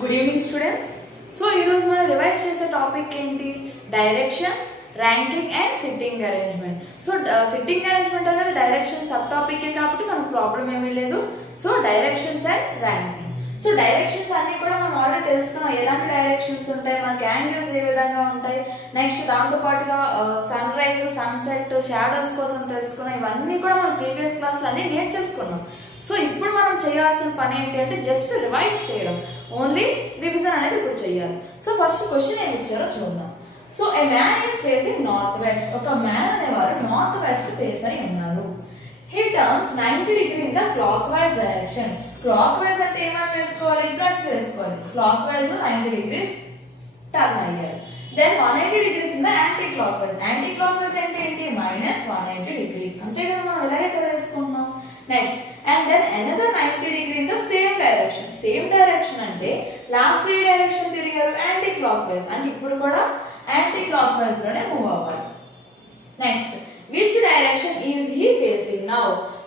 Good evening students. So ఈరోజు మనం revise చేసే టాపిక్ ఏంటి? Directions, ranking and sitting arrangement. So sitting arrangement అనేది డైరెక్షన్ సబ్ టాపికే కాబట్టి మనకు ప్రాబ్లం ఏమీ లేదు. So directions and ranking. So directions అన్ని కూడా మనం ఆల్రెడీ తెలుసుకున్నాం. ఎలాంటి డైరెక్షన్స్ ఉంటాయి, మనకి యాంగిల్స్ ఏ విధంగా ఉంటాయి, నెక్స్ట్ దాంతో పాటుగా సన్ రైజ్, సన్సెట్, షాడోస్ కోసం తెలుసుకున్నాం. ఇవన్నీ కూడా మనం ప్రీవియస్ క్లాస్లో అన్ని నేర్చేసుకున్నాం. సో ఇప్పుడు మనం చేయాల్సిన పని ఏంటి అంటే జస్ట్ రివైజ్ చేయడం, ఓన్లీ రివిజన్ అనేది ఇప్పుడు చేయాలి. సో ఫస్ట్ క్వశ్చన్ ఏమి ఇచ్చారో చూద్దాం. So a man is facing north west. ఒక మ్యాన్ అనేవారు నార్త్ వెస్ట్ ఫేస్ అయి ఉన్నారు. He turns 90 degree in the clockwise direction. Clock wise అంటే ఏమైనా వేసుకోవాలి, ప్లస్ వేసుకోవాలి. క్లాక్ వైజ్ లో 90 డిగ్రీస్ టర్న్ అయ్యారు. Then 180 degrees in the anticlockwise. Anti clock wise అంటే ఏంటి? -180 డిగ్రీ. అంతే కదా, మనం ఇలాగే కదా వేసుకుంటున్నాం. Next and then another 90 degree in the same direction. Same direction అంటే లాస్ట్ ఈ డైరెక్షన్ తిరిగారు, యాంటీ క్లాక్ వైజ్ అంటే ఇప్పుడు కూడా యాంటీ క్లాక్ వైజ్ లోనే మూవ్ అవ్వాలి. Next which direction is he facing now.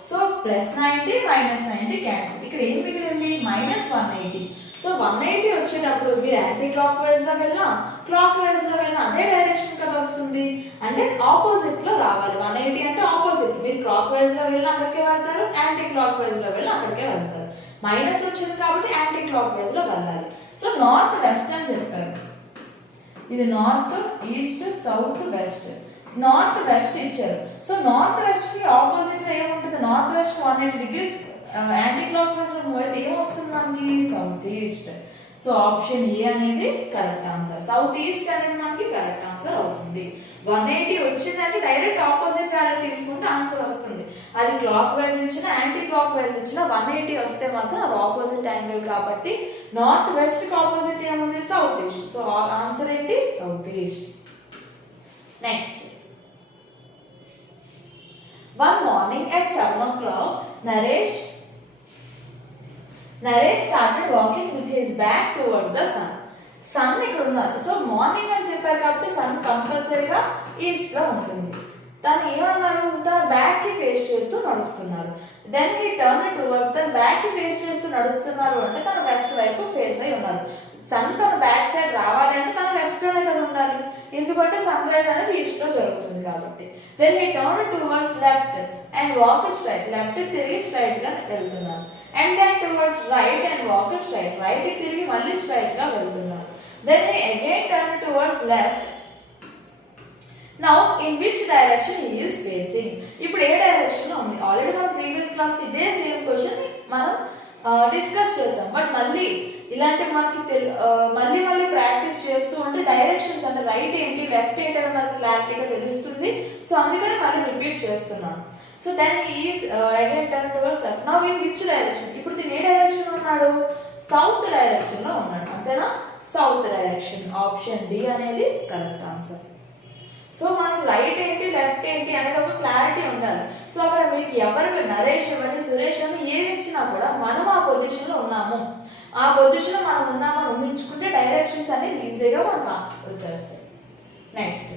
So +90 -90 cancel. ఇక్కడ ఏం మిగిలింది? -180. సో 180 వచ్చేటప్పుడు మీరు యాంటీ క్లాక్ వైజ్ లో వెళ్ళినా క్లాక్ వైజ్ లో వెళ్ళినా అదే డైరెక్షన్ కదా వస్తుంది, అంటే ఆపోజిట్ లో రావాలి. 180 అంటే ఆపోజిట్. మీరు క్లాక్ వైజ్ లో వెళ్ళినా అక్కడికే వెళ్తారు, యాంటీ క్లాక్ వైజ్ లో వెళ్ళినా అక్కడికే వెళ్తారు. మైనస్ వచ్చింది కాబట్టి యాంటీ క్లాక్ వైజ్ లో వెళ్ళాలి. సో నార్త్ వెస్ట్ అని చెప్పారు. ఇది north, east, south, west. North west ఇచ్చారు. సో నార్త్ వెస్ట్ కి ఆపోజిట్ లో ఏముంటుంది? North west 180 degrees anti clock wise లో మూవ్ అయితే ఏం వస్తుంది మనకి? South east. So option A అనేది కరెక్ట్ ఆన్సర్. సౌత్ ఈస్ట్ అనేది మనకి కరెక్ట్ ఆన్సర్ అవుతుంది. 180 వచ్చిందంటే డైరెక్ట్ ఆపోజిట్ వాల్యూ తీసుకుంటే ఆన్సర్ వస్తుంది. అది క్లాక్ వైజ్ ఇచ్చినా యాంటీ క్లాక్ వైజ్ ఇచ్చినా 180 వస్తే మాత్రం అది ఆపోజిట్ యాంగిల్ కాబట్టి నార్త్ వెస్ట్ కి ఆపోజిట్ ఏముంది? South east. సో ఆన్సర్ ఏంటి? South east. Next one morning at 7 o'clock, Naresh started walking with his back towards the sun. Sun ఇక్కడ ఉన్నారు. సో మార్నింగ్ అని చెప్పారు కాబట్టి సన్ కంపల్సరీగా ఈస్ట్ లో ఉంటుంది. తను ఏమన్నారు? తన బ్యాక్ కి ఫేస్ చేస్తూ నడుస్తున్నారు. Then he turn towards. తన బ్యాక్ కి ఫేస్ చేస్తూ నడుస్తున్నారు అంటే తన వెస్ట్ వైపు ఫేస్ అయి ఉన్నారు. సన్ తన బ్యాక్ సైడ్ రావాలి అంటే తన వెస్ట్ లోనే కదా ఉండాలి, ఎందుకంటే సన్ రైజ్ అనేది ఈస్ట్ లో జరుగుతుంది కాబట్టి. Then he turn towards left and walk straight. Left తిరిగి స్ట్రైట్ గా వెళ్తున్నారు. And then towards right and walk straight. Right కి తిరిగి మళ్ళీ స్ట్రైట్ గా వెళ్తున్నారు. Then he again turn towards left. Now in which direction he is facing. ఇప్పుడు ఏ డైరెక్షన్ లో ఉంది? ఆల్రెడీ మనం ప్రీవియస్ క్లాస్ కి ఇదే సేమ్ క్వశ్చన్ మనం డిస్కస్ చేసాం. బట్ మళ్ళీ ఇలాంటి మనకి మళ్ళీ ప్రాక్టీస్ చేస్తూ ఉంటే డైరెక్షన్స్ అంటే రైట్ ఏంటి లెఫ్ట్ ఏంటి అని మనకి క్లారిటీగా తెలుస్తుంది. సో అందుకని మళ్ళీ రిపీట్ చేస్తున్నాను. So then is again turn towards left. Now in which direction. ఇప్పుడు దీని ఏ డైరెక్షన్ ఉన్నాడు? సౌత్ డైరెక్షన్ లో ఉన్నాడు. అంతేనా? South direction. ఆప్షన్ డి అనేది కరెక్ట్ ఆన్సర్. సో మనకు రైట్ ఏంటి లెఫ్ట్ ఏంటి అనేది ఒక క్లారిటీ ఉండాలి. సో అక్కడ మీకు ఎవరు నరేష్ ఎవరిని సురేష్ అని ఏమి ఇచ్చినా కూడా మనం ఆ పొజిషన్ లో ఉన్నాము, ఆ పొజిషన్ లో మనం ఉన్నామని ఊహించుకుంటే డైరెక్షన్స్ అనేది ఈజీగా మనకు వచ్చేస్తాయి. Next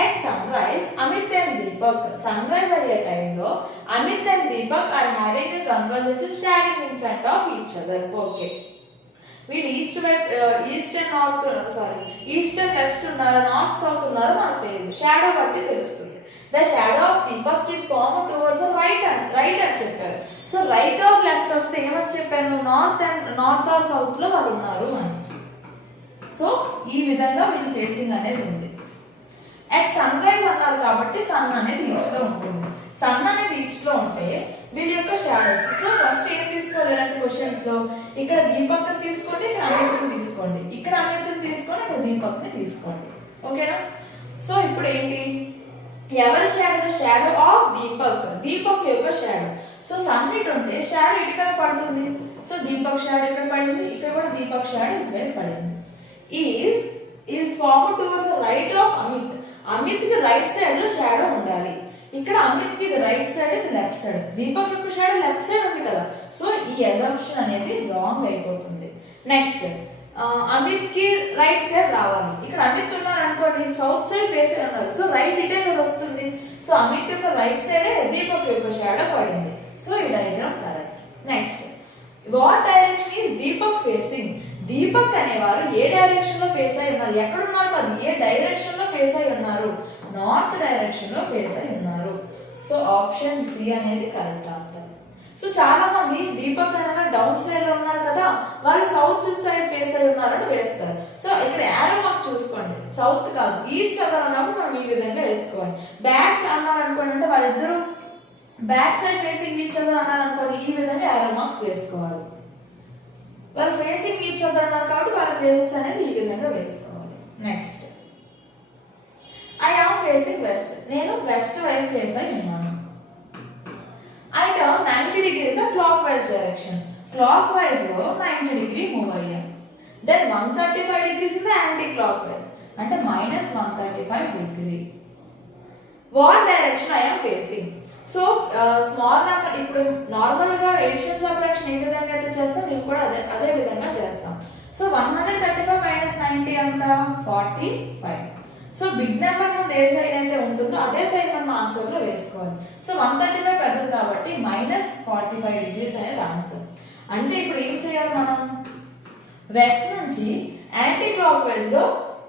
at sunrise Amit and Deepak. Sunrise అయ్యే టైంలో Amit and Deepak are having a conversation standing in front of each other. Okay, వీళ్ళు ఈస్ట్ వైపు east and north east and west ఉన్నారా నార్త్ సౌత్ ఉన్నారో మనకు తెలియదు, షాడో బట్టి తెలుస్తుంది. The shadow of Deepak is form towards the right అని చెప్పారు. సో రైట్ ఆఫ్ లెఫ్ట్ వస్తే ఏమని చెప్పాను? నార్త్ ఆర్ సౌత్ లో వాళ్ళు ఉన్నారు అని. సో ఈ విధంగా వీళ్ళు ఫేసింగ్ అనేది ఉంది. అట్ సన్ రైజ్ అన్నారు కాబట్టి సన్ అనేది ఈస్ట్ లో ఉంటుంది. సన్ అనేది ఈస్ట్ లో ఉంటే వీళ్ళ యొక్క షాడోస్. సో ఫస్ట్ ఏం తీసుకోవాలి ఇలాంటి క్వశ్చన్స్ లో? ఇక్కడ దీపక్ తీసుకోండి, ఇక్కడ అమిత్ని తీసుకోండి, ఇక్కడ అమిత్ని తీసుకొని ఇక్కడ దీపక్ ని తీసుకోండి. ఓకేనా? సో ఇప్పుడు ఏంటి? ఎవరి shadow? Shadow of Deepak. Deepak యొక్క షాడో. సో సన్ ఇటు ఉంటే షాడో ఇటు కదా పడుతుంది. సో దీపక్ షాడో ఇక్కడ పడింది, ఇక్కడ కూడా దీపక్ షాడో ఇటువైపు పడింది. Is form towards the right of Amit. Amit కి రైట్ సైడ్ లో షాడో ఉండాలి. ఇక్కడ అమిత్ కి ఇది రైట్ సైడ్, ఇది లెఫ్ట్ సైడ్. దీపక్ యొక్క షాడో లెఫ్ట్ సైడ్ ఉంది కదా. సో ఈ అజంప్షన్ అనేది రాంగ్ అయిపోతుంది. నెక్స్ట్ అమిత్ కి రైట్ సైడ్ రావాలి. ఇక్కడ అమిత్ ఉన్నారు అనుకోండి, సౌత్ సైడ్ ఫేస్ ఉన్నారు. సో రైట్ ఇటే కదా వస్తుంది. సో అమిత్ యొక్క రైట్ సైడే దీపక్ యొక్క షాడో పడింది. సో ఈ diagram correct. Next what direction is Deepak facing? Deepak అనేవారు ఏ డైరెక్షన్ లో ఫేస్ అయి ఉన్నారు, ఎక్కడ ఉన్నారు కాదు, ఏ డైరెక్షన్ లో ఫేస్ అయి ఉన్నారు, నార్త్ డైరెక్షన్ లో ఫేస్ అయి ఉన్నారు. సో ఆప్షన్ సి అనేది కరెక్ట్ ఆన్సర్. సో చాలా మంది దీపక్ అనేవారు డౌన్ సైడ్ లో ఉన్నారు కదా, వాళ్ళు సౌత్ సైడ్ ఫేస్ అయి ఉన్నారని వేస్తారు. సో ఇక్కడ యారో మార్క్ చూసుకోండి, సౌత్ కాదు ఈస్ట్ చదవాలన్నప్పుడు మనం ఈ విధంగా వేసుకోవాలి. బ్యాక్ అన్నారు అనుకోండి, అంటే వాళ్ళిద్దరు back side facing each other అన్నారు అనుకోండి, ఈ విధంగా యారో మార్క్స్ వేసుకోవాలి. వాళ్ళు ఫేసింగ్ ఈచ్ అదర్ అన్నారు కాబట్టి వాళ్ళ ఫేసెస్ అనేది ఈ విధంగా వేసుకోవాలి. Next, I am facing west, నేను వెస్ట్ వైపు ఫేస్ అయి ఉన్నాను. I turn 90 degree in the clockwise direction. Clockwise లో 90 degree మూవ్ అయ్యాం. Then 135 degrees in the anti-clockwise. అంటే -135 degree. What direction I am facing? So small number ఇప్పుడు normal గా addition subtraction ఏ విధంగా అయితే చేస్తాం, మేము కూడా అదే విధంగా చేస్తాం. సో 135 - 90 అంత 45. సో బిగ్ నెంబర్ ముందు ఏ సైడ్ అయితే ఉంటుందో అదే సైడ్ మనం ఆన్సర్ లో వేసుకోవాలి. సో 135 పెద్దది కాబట్టి -45 degrees అనేది ఆన్సర్. అంటే ఇప్పుడు ఏం చేయాలి, మనం వెస్ట్ నుంచి యాంటీ క్లాక్ వైజ్ లో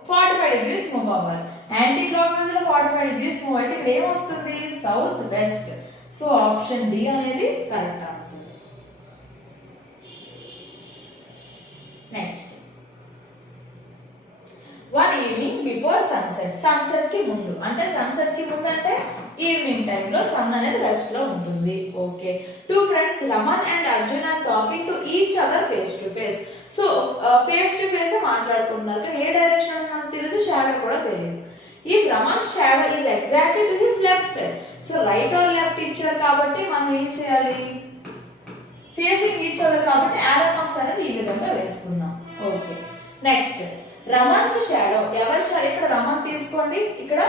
45 degrees మూవ్ అవ్వాలి. యాంటీ క్లాక్ వైజ్ లో 45 degrees మూవ్ అయితే ఇక్కడ ఏమొస్తుంది, south west. So option D అనేది correct answer. Next, one evening before sunset, sunset కి ముందు, అంటే సన్సెట్ కి ముందు అంటే ఈవినింగ్ టైంలో సన్ అనేది వెస్ట్ లో ఉంటుంది. Okay, two friends Raman and Arjun are talking to each other face to face. So face to face మాట్లాడుకుంటున్నారు, కానీ ఏ డైరెక్షన్ అని మనకు తెలియదు, షాడో కూడా తెలియదు. If Raman shadow is exactly to his left side, so right are left ఇచ్చారు కాబట్టి మనం ఏం చేయాలి, ఫేసింగ్ ఈచ్ అదర్ కాబట్టి యారో మార్క్స్ అనేది ఈ విధంగా వేసుకున్నాం. ఓకే, నెక్స్ట్, రమన్స్ షాడో, ఎవరి షాడో, ఇక్కడ రమన్ తీసుకోండి, ఇక్కడ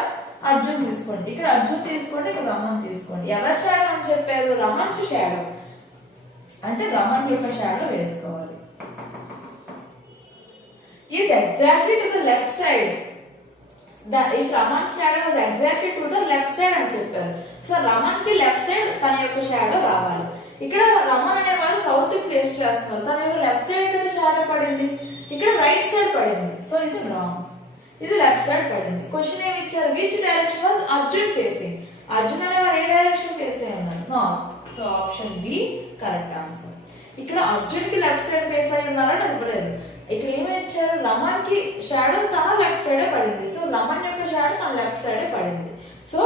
అర్జున్ తీసుకోండి, ఇక్కడ అర్జున్ తీసుకోండి, ఇక్కడ రమన్ తీసుకోండి. ఎవరి షాడో అని చెప్పారు, రమన్స్ షాడో, అంటే రమన్ యొక్క షాడో వేసుకోవాలి. Is exactly to the left side, if Raman shadow was exactly to the left side అని చెప్పారు. సో రమన్ కి లెఫ్ట్ సైడ్ తన యొక్క షాడో రావాలి. ఇక్కడ రమన్ అనేవారు సౌత్ కి ఫేస్ చేస్తున్నారు, తన యొక్క లెఫ్ట్ సైడ్ కదా షాడో పడింది, ఇక్కడ రైట్ సైడ్ పడింది. సో ఇది రాంగ్, ఇది లెఫ్ట్ సైడ్ పడింది. క్వశ్చన్ ఏమి ఇచ్చారు, which direction was Arjun facing, Arjun అనేవారు ఏ డైరెక్షన్ ఫేస్ అయి ఉన్నారు, north. So option B correct answer. ఇక్కడ అర్జున్ కి లెఫ్ట్ సైడ్ ఫేస్ అయి ఉన్నారని ఇవ్వలేదు. ఇక్కడ ఏమి ఇచ్చారు, రమన్ కి షాడో తన లెఫ్ట్ సైడే పడింది. సో రమన్ యొక్క షాడో తన లెఫ్ట్ సైడే పడింది. సో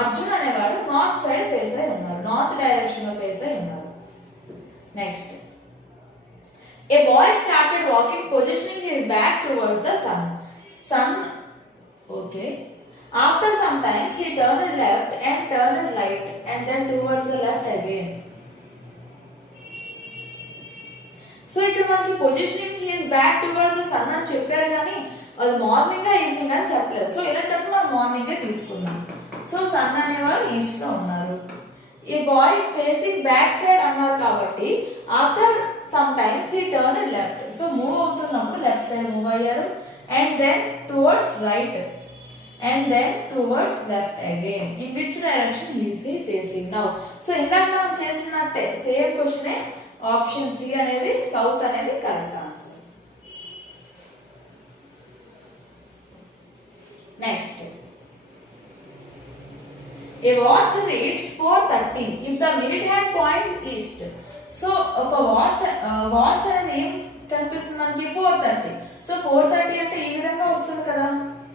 అర్జున్ అనేవాడు నార్త్ సైడ్ ఫేస్ అయి ఉన్నారు, నార్త్ డైరెక్షన్ లో ఫేస్ అయి ఉన్నారు. Next, a boy started walking positioning his back towards the sun. Okay, after some time he turned left and turned right and then towards the left again. So ఇక్కడ మనకి positioning his back towards the sun అని చెప్పారు, కానీ అది morning evening అని చెప్పలేదు. So ఇలాంటప్పుడు మనం మార్నింగ్ తీసుకున్నాం. సో సన్ అనేవారు ఈస్ట్ లో ఉన్నారు. ఈ బాయ్ ఫేసింగ్ బ్యాక్ సైడ్ అన్నారు కాబట్టి after some times he turn left. So move అవుతున్నప్పుడు లెఫ్ట్ సైడ్ మూవ్ అయ్యారు, and then towards right, and then towards left again. In which direction is he facing now? So ఇందాక మనం చేసినట్టే same క్వశ్చనే, option C అనేది south అనేది correct answer. Next, a watch reads 4:30 if the minute hand points east. So ఒక watch అనేది ఏం కనిపిస్తుంది మనకి, 4:30. సో 4:30 అంటే ఈ విధంగా వస్తుంది కదా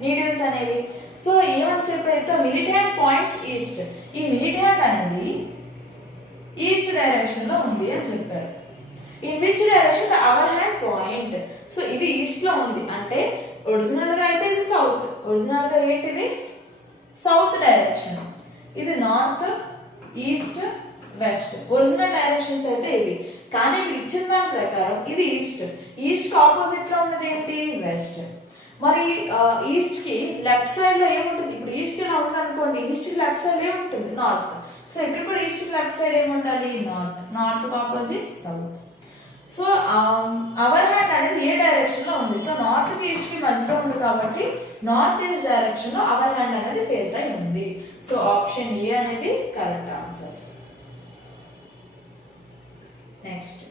నీడిల్స్ అనేవి. సో ఏమని చెప్పారు, మినిట్ హ్యాండ్ పాయింట్స్ ఈస్ట్. ఈ మినిట్ హ్యాండ్ అనేది ఈస్ట్ డైరెక్షన్ లో ఉంది అని చెప్పారు. In which direction hour hand point. So ఇది ఈస్ట్ లో ఉంది అంటే ఒరిజినల్ గా అయితే ఇది సౌత్, ఒరిజినల్ గా ఏంటిది సౌత్ డైరెక్షన్, ఇది north, east, west. Original directions అయితే ఇవి, కానీ ఇప్పుడు ఇచ్చిన దాని ప్రకారం ఇది ఈస్ట్. ఈస్ట్ కి ఆపోజిట్ లో ఉన్నది ఏంటి, వెస్ట్. మరి ఈస్ట్ కి లెఫ్ట్ సైడ్ లో ఏముంటుంది, ఇప్పుడు ఈస్ట్ ఇలా ఉంది అనుకోండి, ఈస్ట్ కి లెఫ్ట్ సైడ్ ఏముంటుంది, నార్త్. సో ఇక్కడ కూడా ఈస్ట్ కి లెఫ్ట్ సైడ్ ఏముండాలి, నార్త్. నార్త్ కి opposite south. So our hand అనేది ఏ డైరెక్షన్ లో ఉంది, సో నార్త్ కి ఈస్ట్ కి మధ్యలో ఉంది కాబట్టి నార్త్ ఈస్ట్ డైరెక్షన్ లో అవర్ హ్యాండ్ అనేది ఫేస్ అయి ఉంది. సో ఆప్షన్ ఏ అనేది correct answer. Next,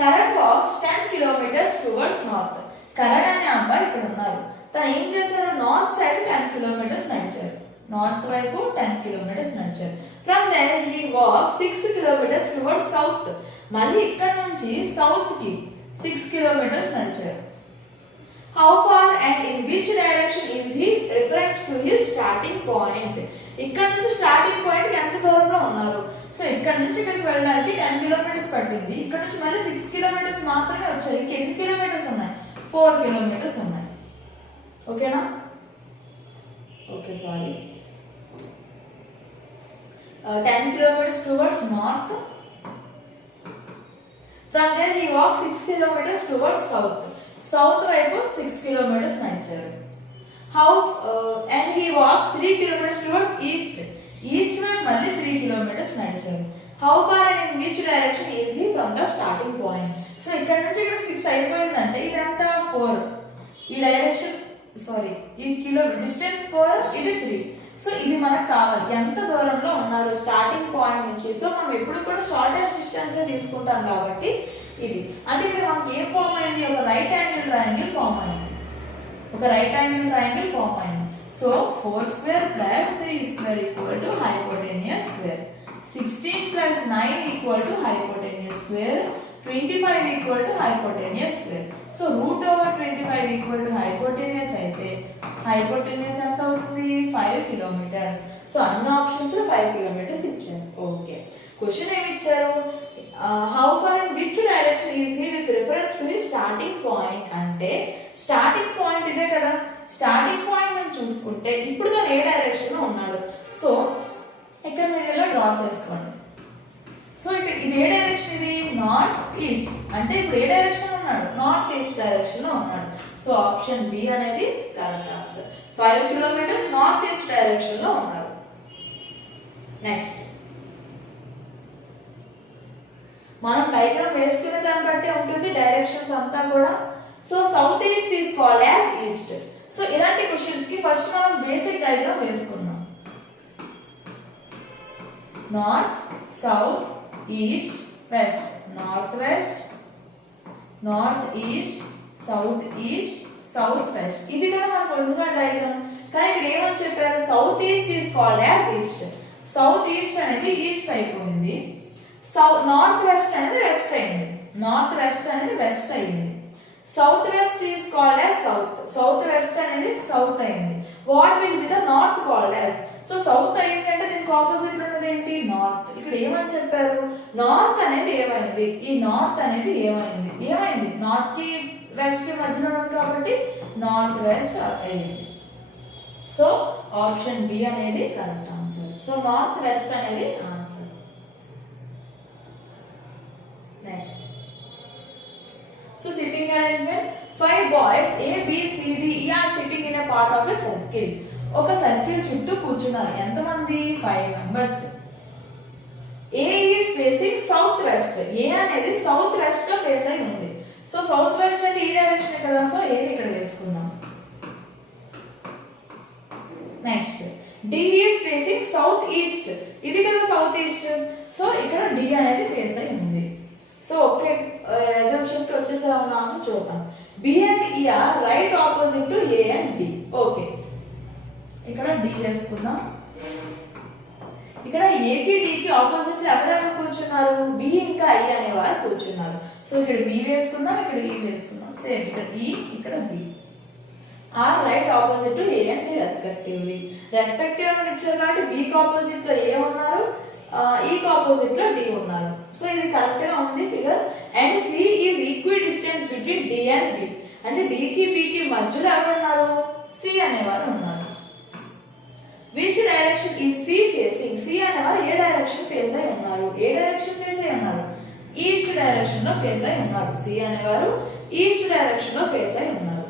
Karan walks 10 kilometers towards north. Karan అనే అబ్బాయి ఇక్కడ ఉన్నారు. తను ఏం చేశారు? నార్త్ సైడ్ 10 kilometers నడిచారు. నార్త్ వైపు 10 kilometers నడిచారు. From there he walk 6 kilometers towards south. మళ్ళీ ఇక్కడ నుంచి సౌత్ కి 6 kilometers నడిచారు. How far and in which direction is he reference to his starting point? ఇక్కడ నుంచి స్టార్టింగ్ పాయింట్ కి ఎంత దూరంలో ఉన్నారు? సో ఇక్కడ నుంచి ఇక్కడికి వెళ్ళడానికి 10 kilometers పట్టింది. ఇక్కడ నుంచి మళ్ళీ 6 kilometers మాత్రమే వచ్చారు. ఇంకా ఎన్ని kilometers ఉన్నాయి? 4 kilometers ఉన్నాయి. ఓకేనా? Okay, sorry. 10 kilometers towards north. From there he walked 6 kilometers towards south. South వైపు 6 kilometers నడిచారు. And he walks 3 kilometers towards east. East వైపు మళ్ళీ 3 kilometers నడిచారు. How far and in which direction is he from the starting point? So ఇక్కడ నుంచి ఇక్కడ 6 అయిపోయిందంటే ఇదంతా 4. ఈ డైరెక్షన్ ఈ డిస్టెన్స్ 4, ఇది 3. సో ఇది మనకు కావాలి. ఎంత దూరంలో ఉన్నారు స్టార్టింగ్ పాయింట్ నుంచి? సో మనం ఎప్పుడు కూడా షార్టెస్ట్ డిస్టెన్స్ తీసుకుంటాం కాబట్టి ఇది. అంటే ఇక్కడ మనకి ఏం ఫామ్ అయింది? ఒక రైట్ యాంగిల్ ట్రయాంగిల్ ఫామ్ అయింది. So 4 square plus 3 square equal to hypotenuse square. 16 plus 9 equal to hypotenuse square. 25 equal to hypotenuse square. So root over 25 equal to hypotenuse అయితే hypotenuse ఎంత అవుతుంది? 5 kilometers. సో అన్ని options లో 5 kilometers ఇచ్చారు. Okay, question ఏమి ఇచ్చారు? How far in which direction is he with reference to his starting point అంటే starting point ఇదే కదా. స్టార్టింగ్ పాయింట్ నుంచి చూసుకుంటే ఇప్పుడు తను ఏ డైరెక్షన్ లో ఉన్నాడు? సో ఇక్కడ మీరు ఇలా డ్రా చేసుకోండి. సో ఇక్కడ ఇది ఏ డైరెక్షన్? ఇది నార్త్ ఈస్ట్. అంటే ఇప్పుడు ఏ డైరెక్షన్ ఉన్నాడు? నార్త్ ఈస్ట్ డైరెక్షన్ లో ఉన్నాడు. సో ఆప్షన్ బి అనేది correct answer. 5 kilometers north east direction లో ఉన్నారు. నెక్స్ట్ మనం డయాగ్రామ్ వేసుకునే దాన్ని బట్టి ఉంటుంది డైరెక్షన్స్ అంతా కూడా. So south east is called as east. So ఇలాంటి క్వశ్చన్స్ కి ఫస్ట్ మనం బేసిక్ డయాగ్రామ్ వేసుకుందాం. North, south, east, west. North west, north east, south east, south west. ఇది కదా మనకు ఒరిజినల్ డయాగ్రామ్. కానీ ఇక్కడ ఏమని చెప్పారు? South east is called as east. South east అనేది ఈస్ట్ అయిపోయింది. నార్త్ వెస్ట్ అనేది వెస్ట్ అయింది. South west is called as south. South west అనేది సౌత్ అయింది. What will be the north called as? So south అయింది అంటే దీనికి ఆపోజిట్ ఉన్నది ఏంటి? నార్త్. ఇక్కడ ఏమని చెప్పారు? నార్త్ అనేది ఏమైంది? ఈ నార్త్ అనేది ఏమైంది? నార్త్ కి వెస్ట్ కి మధ్యలో ఉంది కాబట్టి నార్త్ వెస్ట్ అయింది. సో ఆప్షన్ బి అనేది correct answer. So north west అనేది answer. Next, so sitting arrangement. 5 boys A, B, C, D, E are sitting in a part of a circle. ఒక circle చుట్టూ కూర్చున్నారు. ఎంతమంది? 5 members. A is facing south west. A అనేది south west లో face అయి ఉంది. So south west అంటే ఈ డైరెక్షన్ కదా. సో A ని ఇక్కడ వేసుకుందాం. Next, D is facing south east. ఇది కదా సౌత్ ఈస్ట్. సో ఇక్కడ D అనేది ఫేస్ అయి ఉంది. సో ఓకే, అజంప్షన్ కి వచ్చేసా ఉన్న ఆన్సర్ చూద్దాం. B and E are right opposite to A and D. Okay, ఇక్కడ D వేసుకుందాం. ఇక్కడ A కి D కి ఆపోజిట్ ఎవరెవరు కూర్చున్నారు? B ఇంకా I అనే వారు కూర్చున్నారు. సో ఇక్కడ B వేసుకుందాం, ఇక్కడ E వేసుకుందాం. సేమ్ ఇక్కడ E, ఇక్కడ B are right opposite to A and D respectively. Respective అని ఇచ్చారు కాబట్టి B కి ఆపోజిట్ లో A ఉన్నారు, E కి ఆపోజిట్ లో D ఉన్నారు. సో ఇది కరెక్ట్ గా ఉంది figure. And C is equi distance between D and B. అంటే D కి B కి మధ్యలో ఎవరు ఉన్నారు? C అనేవారు ఉన్నారు. Which direction is C facing? C అనేవారు ఏ డైరెక్షన్ ఫేస్ అయి ఉన్నారు? ఈస్ట్ డైరెక్షన్ లో ఫేస్ అయి ఉన్నారు. C అనేవారు ఈస్ట్ డైరెక్షన్ లో ఫేస్ అయి ఉన్నారు.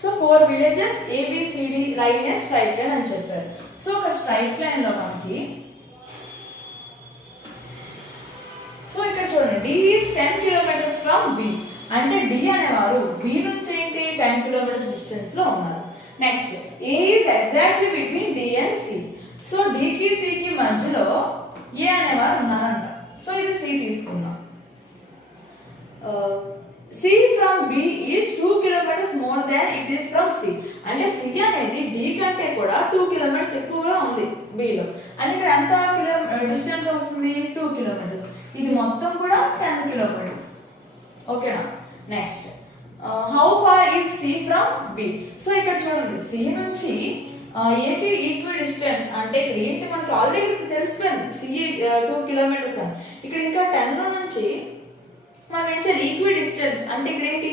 So 4 villages ABCD lie in a straight line అని చెప్పారు. సో ఒక స్ట్రైట్ లైన్ లో మనకి సో ఇక్కడ చూడండి, D is 10 kilometers from B. అంటే D అనేవారు B నుంచి ఏంటి 10 kilometers డిస్టెన్స్ లో ఉన్నారు. Next, A is exactly between D and C. So D కి C కి మధ్యలో A అనేవారు ఉన్నారంట. సో ఇది C తీసుకుందాం. C from B is 2 kilometers more than it is from C. అంటే C అనేది D కంటే కూడా 2 kilometers ఎక్కువగా ఉంది B లో. అంటే ఇక్కడ ఎంత డిస్టెన్స్ వస్తుంది 2 kilometers. ఇది మొత్తం కూడా 10 kilometers. ఓకేనా? Next how far is C from B? So ఇక్కడ చూడండి C నుంచి A కి ఈక్వల్ డిస్టెన్స్ అంటే ఇక్కడ ఏంటి మనకి ఆల్రెడీ తెలిసిపోయింది C 2 kilometers అని. ఇక్కడ ఇంకా 10 నుంచి మనం ఏం చేయాలి ఈక్వల్ డిస్టెన్స్ అంటే ఇక్కడ ఏంటి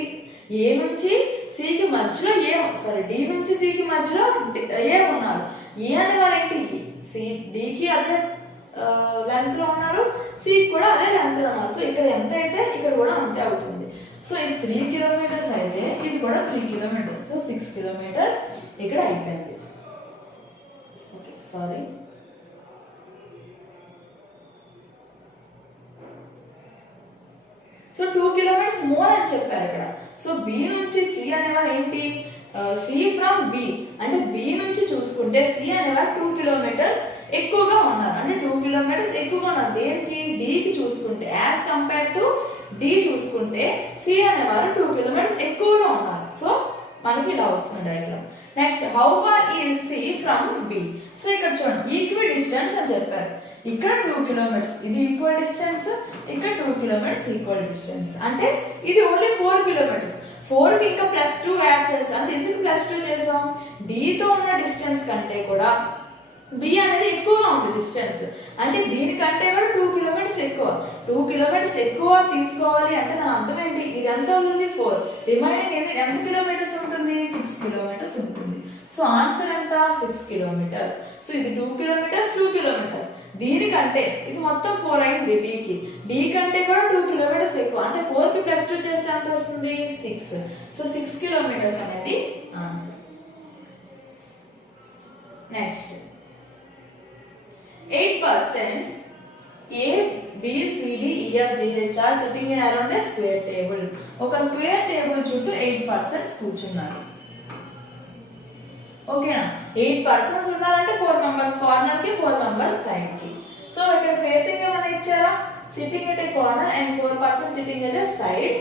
A నుంచి C కి మధ్యలో D నుంచి C కి మధ్యలో A ఉన్నారు. A అనే వారు ఏంటి D కి అదే లెంత్ లో ఉన్నారు, C కి కూడా అదే లెంత్ లో ఉన్నారు. సో ఇక్కడ ఎంత అయితే ఇక్కడ కూడా అంతే అవుతుంది. సో ఇది 3 kilometers అయితే ఇది కూడా 3 kilometers. సో 6 kilometers ఇక్కడ అయిపోయింది. Okay sorry. So 2 kilometers more అని చెప్పారు ఇక్కడ. సో B నుంచి C అనేవారు ఏంటి C ఫ్రమ్ B అంటే B నుంచి చూసుకుంటే C అనేవారు 2 kilometers ఎక్కువగా ఉన్నారు. అంటే 2 kilometers ఎక్కువగా ఉన్నారు దేనికి D కి చూసుకుంటే యాజ్ కంపేర్ టు D చూసుకుంటే C అనేవారు 2 kilometers ఎక్కువగా ఉన్నారు. సో మనకి ఇలా వస్తుంది diagram. Next how far is C from B? So ఇక్కడ చూడండి ఈక్వల్ డిస్టెన్స్ అని చెప్పారు. ఇక్కడ 2 kilometers ఇది ఈక్వల్ డిస్టెన్స్, ఇక్కడ 2 kilometers ఈక్వల్ డిస్టెన్స్. అంటే ఇది ఓన్లీ 4 kilometers. 4 కి ఇంకా +2 యాడ్ చేసాం. అంటే ఎందుకు +2 చేసాం? D తో ఉన్న డిస్టెన్స్ కంటే కూడా B అనేది ఎక్కువగా ఉంది డిస్టెన్స్. అంటే దీనికంటే కూడా 2 kilometers ఎక్కువ. 2 kilometers ఎక్కువ తీసుకోవాలి అంటే దాని అర్థం ఏంటి? ఇది ఎంత అవుతుంది 4. రిమైనింగ్ ఎంత kilometers ఉంటుంది? 6 kilometers ఉంటుంది. సో ఆన్సర్ ఎంత 6 kilometers. సో ఇది 2 kilometers 2 kilometers. దీనికంటే ఇది మొత్తం 4 అయింది D కి. D కంటే కూడా 2 kilometers ఎక్కువ. అంటే 4 కి +2 చేస్తే ఎంత వస్తుంది 6. సో 6 kilometers అనేది answer. Next 8 persons A, B, C, D, E, F, G, H are sitting in around a square table. ఒక స్క్వేర్ టేబుల్ చుట్టూ 8 persons కూర్చున్నారు. ఓకేనా? 8 persons ఉన్నారంటే 4 members కార్నర్ కి 4 members సైడ్ కి. సో ఇక్కడ ఫేసింగ్ ఏమైనా ఇచ్చారా? Sitting at a corner and 4 persons sitting at a side.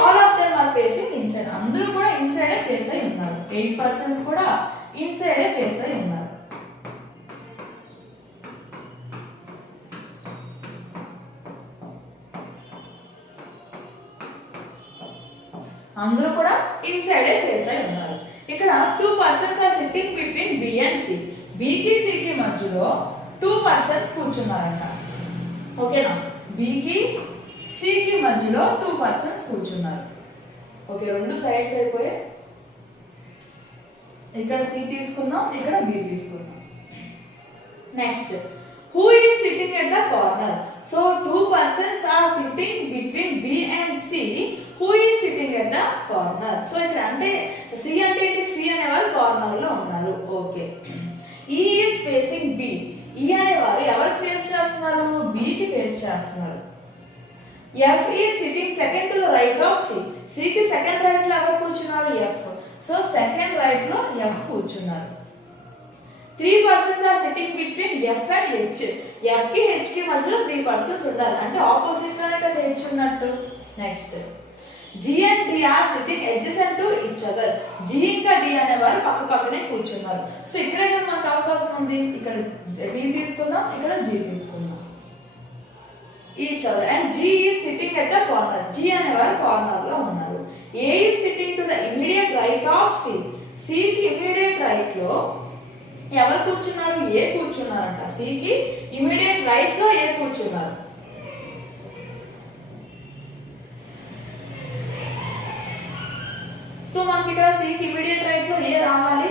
All of them are facing inside. అందరూ కూడా ఇన్సైడ్ ఫేస్ అయి ఉన్నారు. 8 persons కూడా ఇన్సైడ్ ఫేస్ అయి ఉన్నారు. అందరూ కూడా ఇన్సైడ్ ఫేస్ అయి ఉన్నారు. ఇక్కడ 2 persons are sitting between B and C. B కి C కి మధ్యలో 2 persons కూర్చున్నారంట. ఓకేనా? B కి C కి మధ్యలో 2 persons కూర్చున్నారు. ఓకే రెండు సైడ్స్ అయిపోయాయి. ఇక్కడ C తీసుకుందాం, ఇక్కడ B తీసుకుందాం. Next who is sitting at the corner? So 2 persons are sitting between B and C. Who is sitting at the corner? So ఇక్కడ అంటే C అంటే ఏంటి? C అనేవారు కార్నర్ లో ఉన్నారు. Okay. E is facing B. E అనేవారు ఎవరికి face చేస్తున్నారు? B కి ఫేస్ చేస్తున్నారు. F is sitting second to the right of C. C కి సెకండ్ రైట్ లో ఎవరు కూర్చున్నారు? F. సో సెకండ్ రైట్ లో F కూర్చున్నారు. 3 persons are sitting between F and H. F కి H కి మధ్యలో 3 persons ఉన్నారు. అంటే ఆపోజిట్ లోనే కదా H ఉన్నట్టు. Next G and D are sitting adjacent to each other. G ఇంకా D అనేవారు పక్క పక్కనే కూర్చున్నారు. సో ఇక్కడ మనకు అవకాశం ఉంది. ఇక్కడ D తీసుకుందాం, ఇక్కడ G తీసుకుందాం. each other and G is sitting at the corner. G అనేవారు కార్నర్ లో ఉన్నారు. A is sitting to the immediate right of C. C కి immediate right లో ఎవరు కూర్చున్నారు? A కూర్చున్నారంట. C కి ఇమిడియట్ రైట్ లో A కూర్చున్నారు. సో మనకి ఇక్కడ C కి ఇమిడియట్ రైట్ లో A రావాలి.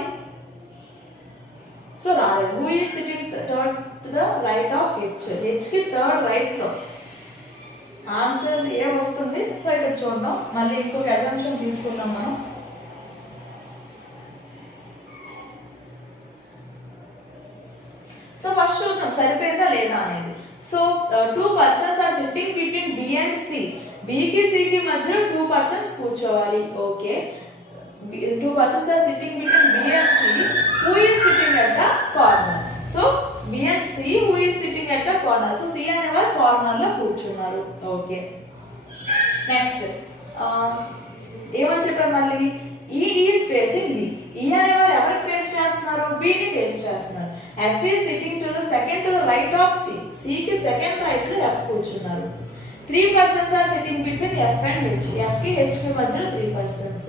సో రాలేదు. Who is sitting third to the right of H? H కి థర్డ్ రైట్ లో. ఆన్సర్ ఏ వస్తుంది? సో ఇక్కడ చూద్దాం. మళ్ళీ ఇంకొక అజంప్షన్ తీసుకుందాం మనం. సో ఫస్ట్ చూద్దాం సరిపోయిందా లేదా అనేది. So 2 persons are sitting between B and C. B కి C కి మధ్యలో 2 persons కూర్చోవాలి. Okay. 2 persons are sitting between B and C. Who is sitting at the corner? So B and C, who is sitting at the corner? So C అనేవారు corner లో కూర్చున్నారు. Okay. Next ఏమని చెప్పారు మళ్ళీ, ఈ ఈజ్ ఫేసింగ్ బి. ఈ అనేవారు ఎవరికి ఫేస్ చేస్తున్నారు, బిని ఫేస్ చేస్తున్నారు. F is sitting to the second to the right of C. సికి సెకండ్ రైట్ లో ఎఫ్ కూర్చున్నారు. 3 persons are sitting between F and H. F కి H కి మధ్యలో 3 persons.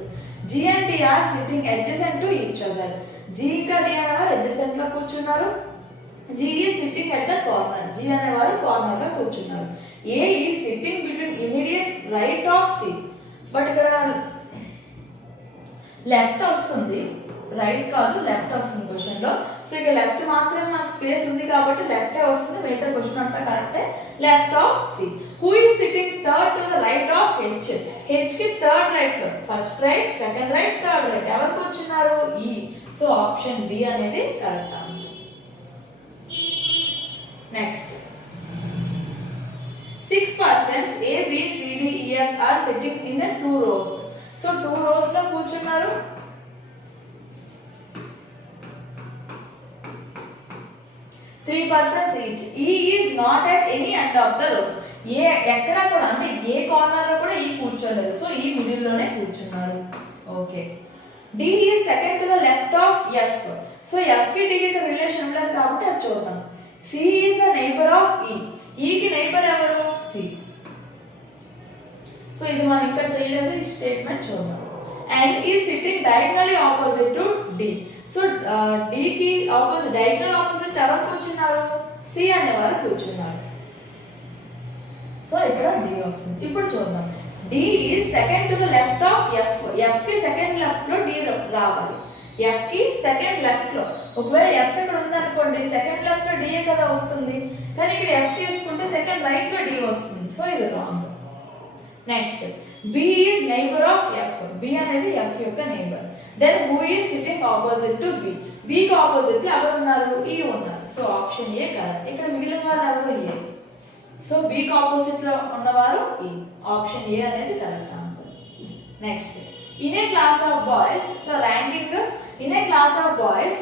G and D are sitting adjacent to each other. G ఇంకా D అనేవారు adjacent లో కూర్చున్నారు. G is sitting at the corner. G అనేవారు కార్నర్ లో కూర్చున్నారు. A is sitting between immediate right of C. But ఇక్కడ లెఫ్ట్ వస్తుంది, right కాదు, లెఫ్ట్ వస్తుంది క్వశ్చన్ లో. సో ఇక లెఫ్ట్ మాత్రమే మనకు స్పేస్ ఉంది కాబట్టి లెఫ్ట్ వస్తుంది, మిగతా క్వశ్చన్ అంతా కరెక్టే. Left of C. Who is sitting third to the right of H. H కి థర్డ్ రైట్ లో, first right, second right, third right ఎవరు కూర్చున్నారు, ఈ. సో ఆప్షన్ బి అనేది correct answer. Next 6 persons A, B, C, D, E, F are sitting in a 2 rows. So 2 rows లో కూర్చున్నారు. 3 persons each. E is not at any end of the rows. ఏ ఎక్కడ కూడా అంటే ఏ corner లో కూడా ఈ కూర్చోలేదు. సో ఈ మిడిల్ లోనే కూర్చున్నారు. Okay. D is second to the left of F. So F కి D కి రిలేషన్ లేదు కాబట్టి అది చూద్దాం. C is the neighbor of E. E కి నైబర్ ఎవరు, C. సో ఇది మనం ఇంకా చేయలేదు, ఈ స్టేట్మెంట్ చూద్దాం. And is sitting diagonally opposite to D. So D కి ఆపోజిట్, డయాగనల్ ఆపోజిట్ ఎవరు కూర్చున్నారు, C అనేవారు కూర్చున్నారు. సో ఇక్కడ D వస్తుంది. ఇప్పుడు చూద్దాం. D is second to the left of F. F కి సెకండ్ లెఫ్ట్ లో D రావాలి. F కి సెకండ్ లెఫ్ట్ లో, ఒకవేళ F ఇక్కడ ఉందనుకోండి సెకండ్ లెఫ్ట్ లో D కదా వస్తుంది, కానీ ఇక్కడ F తీసుకుంటే సెకండ్ రైట్ లో D వస్తుంది. సో ఇది wrong. Next B is neighbor of F. B అనేది F యొక్క neighbour. Then who is sitting opposite to B. B కి ఆపోజిట్ లో ఎవరు ఉన్నారు, E ఉన్నారు. So option A correct. ఇక్కడ మిగిలిన వారు ఎవరు, ఏ. సో B కి ఆపోజిట్ లో ఉన్నవారు E. ఆప్షన్ ఏ అనేది correct answer. Next in a class of boys, so ranking, in a class of boys,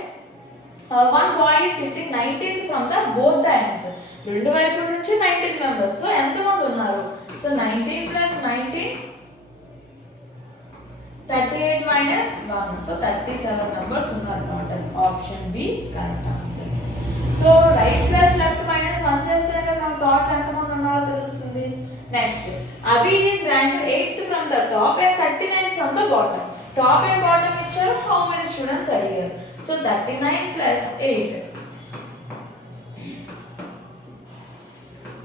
one boy is sitting 19th from the both the ends. రెండు వైపుల నుంచి 19 members. So ఎంత మంది ఉన్నారు, so 19 plus 19 38 minus 1, so 37 members ఉన్నారు total. Option B correct answer. So right plus left minus 1 చేస్తే మనం total ఎంత మంది ఉన్నారో తెలుస్తుంది. Next Abhi is ranked 8th from the top and 39th from the bottom. Top and bottom ఇచ్చారు, how many students అడిగారు. So 39 plus 8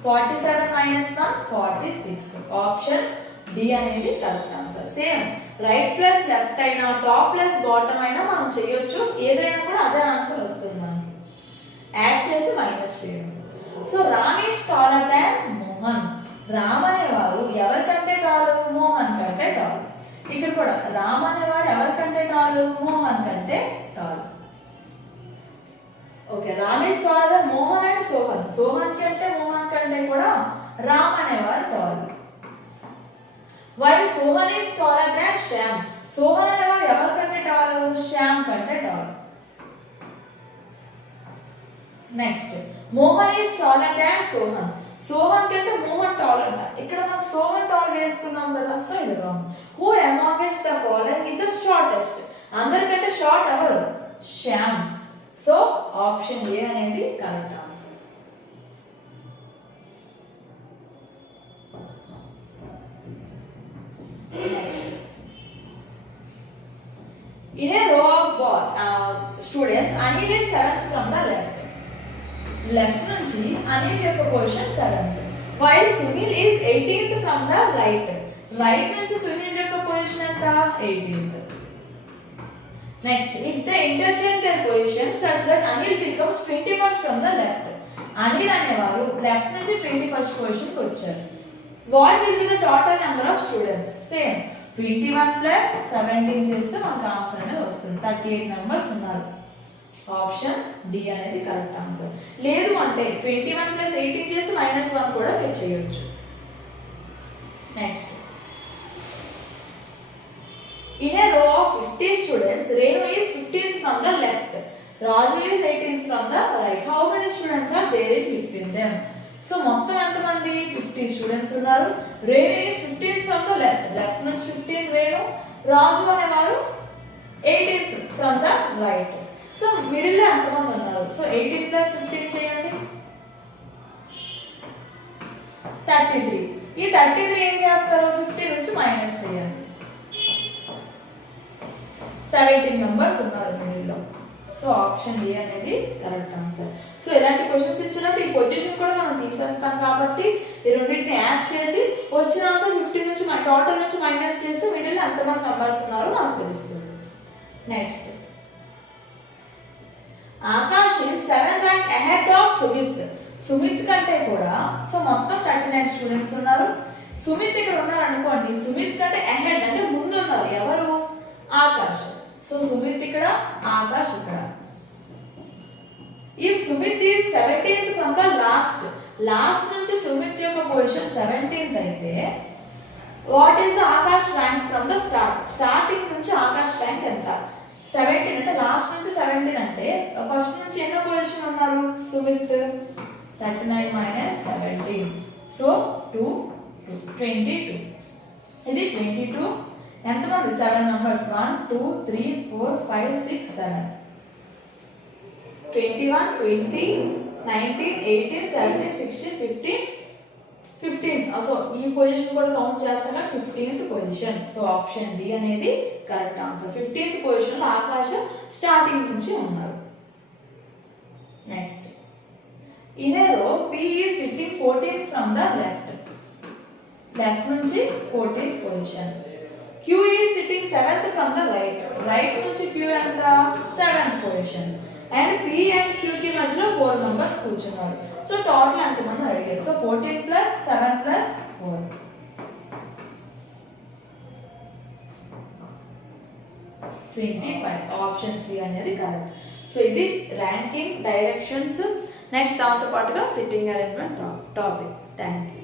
47 minus 1 46. Option D అనేది correct answer. Same right plus left అయినా టాప్ ప్లస్ బాటమ్ అయినా మనం చేయొచ్చు, ఏదైనా కూడా అదే ఆన్సర్ వస్తుంది మనకి. యాడ్ చేసి మైనస్ చేయడం. So Ram is taller than Mohan. Ram అనేవారు ఎవరికంటే టాలు, మోహన్ కంటే టాలు. ఇక్కడ కూడా రామ్ అనేవారు ఎవరికంటే టాలు, మోహన్ కంటే tall. Okay. Ram is taller than Mohan and Sohan. Sohan కంటే మోహన్ కంటే కూడా రామ్ అనేవారు tall. While Sohan is taller than Shyam. Sohan అనేవారు ఎవరికంటే టాలు, శ్యామ్ కంటే tall. Next Mohan is taller than Sohan. Sohan కంటే మోహన్ టాల్ అంట. ఇక్కడ మనం సోహన్ టాల్ వేసుకున్నాం కదా, సో ఇది wrong. Who amongst the following is the shortest. అందరికంటే షార్ట్ ఎవరు, శ్యామ్. సో ఆప్షన్ ఏ అనేది correct answer. Next in a row of students, Anil is 7th from the left. Left నుంచి అనిల్ యొక్క position 7th. While Sunil is 18th from the right. Right నుంచి సునీల్ యొక్క position ఎంత, 18th. Next if the interchange there position such that Anil becomes 21st from the left. Anil అనేవారు left నుంచి 21st position కి వచ్చారు. What will be the total number of students. Same 21 plus 17 చేస్తే మనకు answer అనేది వస్తుంది. 38 మెంబర్స్ ఉన్నారు. ఆప్షన్ డి అనేది కరెక్ట్ ఆన్సర్. లేదు అంటే 21 ప్లస్ 18 చేసి -1 కూడా మీరు చేయొచ్చు. Next in a row of 50 students, Renu is 15th from the left, Raju is 18th from the right. How many students are there in between them. So మొత్తం ఎంతమంది 50 స్టూడెంట్స్ ఉన్నారు. Renu is 15th from the left నుంచి 15 రేణు, రాజు అనేవారు 18th from the right. So middle లో ఎంతమంది ఉన్నారు. So 18 plus 15 చేయండి 33. ఈ 33 ఏం చేస్తారు 50 నుంచి మైనస్ చేయండి. 17 మెంబర్స్ ఉన్నారు మిడిల్ లో. సో ఆప్షన్ ఏ అనేది కరెక్ట్ ఆన్సర్. సో ఇలాంటి క్వశ్చన్స్ ఇచ్చినప్పుడు ఈ పొజిషన్ కూడా మనం తీసేస్తాం కాబట్టి ఈ రెండింటిని యాడ్ చేసి వచ్చిన ఆన్సర్ 15 నుంచి టోటల్ నుంచి మైనస్ చేస్తే మిడిల్ లో ఎంతమంది మెంబర్స్ ఉన్నారో మనకు తెలుస్తుంది. Next, Akash 7 rank ahead of Sumit. Sumit కంటే కూడా సో మొత్తం 39 స్టూడెంట్స్ ఉన్నారు. సుమిత్ ఇక్కడ ఉన్నారు అనుకోండి, సుమిత్ కంటే అహెడ్ అంటే ముందు ఉన్నారు ఎవరు, ఆకాష్. సో సుమిత్ ఇక్కడ, ఆకాష్ ఇక్కడ. If Sumit is 17th from the last నుంచి సుమిత్ యొక్క పొజిషన్ 17th అయితే what is the Akash rank from the starting నుంచి ఆకాష్ ర్యాంక్ ఎంత 17 అంటే లాస్ట్ నుంచి 17 అంటే ఫస్ట్ నుంచి ఎన్నో పొజిషన్ ఉన్నారు సుమిత్ 39 మైనస్ 17. సో 22. ఇది 22. ఎంతమంది 7 మెంబర్స్ 1 2 3 4 5 6 7 21 20 19 18 17 16 15. సో ఈ పొజిషన్ కూడా కౌంట్ చేస్తాగా 15th position. So option D అనేది కరెక్ట్ ఆన్సర్. 15th పొజిషన్ లో ఆకాశ స్టార్టింగ్ నుంచి ఉన్నారు. నెక్స్ట్, ఇనేలో P is sitting 14th from the left నుంచి 14th position. Q is sitting 7th from the right నుంచి Q ఎంత 7th position. And P and Q కి మధ్యలో 4 మెంబర్స్ కూర్చున్నారు. సో టోటల్ ఎంతమంది అడిగారు. So 14 plus 7 plus 4 25. Option C అనేది correct. So ఇది ర్యాంకింగ్, డైరెక్షన్స్, నెక్స్ట్ దాంతో పాటుగా sitting arrangement topic. Thank you.